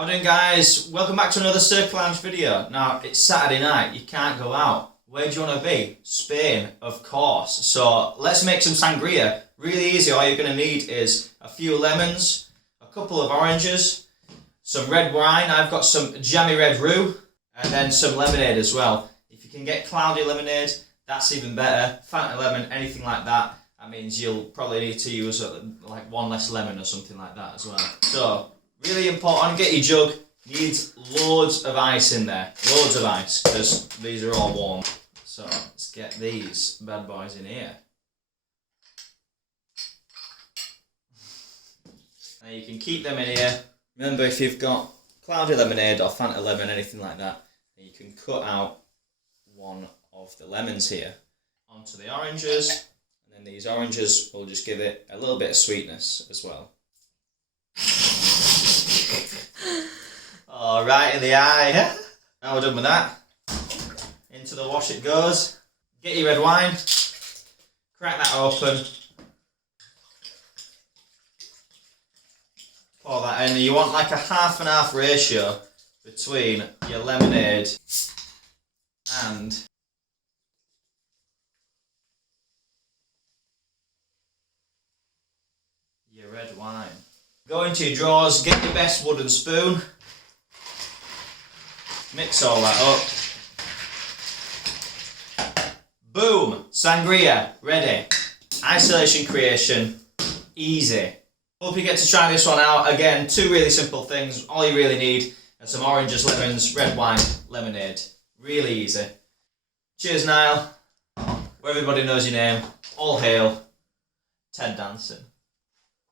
How we doing, guys? Welcome back to another Circle Lounge video. Now, it's Saturday night, you can't go out. Where do you want to be? Spain, of course. So, let's make some sangria. Really easy. All you're going to need is a few lemons, a couple of oranges, some red wine. I've got some jammy red roux, and then some lemonade as well. If you can get cloudy lemonade, that's even better. Fanta lemon, anything like that. That means you'll probably need to use like one less lemon or something like that as well. So, really important, get your jug. Needs loads of ice in there. Loads of ice, because these are all warm. So, let's get these bad boys in here. Now you can keep them in here. Remember, if you've got cloudy lemonade or Fanta lemon, anything like that, you can cut out one of the lemons here onto the oranges. And then these oranges will just give it a little bit of sweetness as well. Oh, right in the eye. Now we're done with that. Into the wash it goes. Get your red wine. Crack that open. Pour that in. You want like a half and half ratio between your lemonade and your red wine. Go into your drawers, get your best wooden spoon, mix all that up. Boom! Sangria, ready. Isolation creation, easy. Hope you get to try this one out. Again, two really simple things. All you really need are some oranges, lemons, red wine, lemonade. Really easy. Cheers, Niall. Where everybody knows your name. All hail. Ted Danson.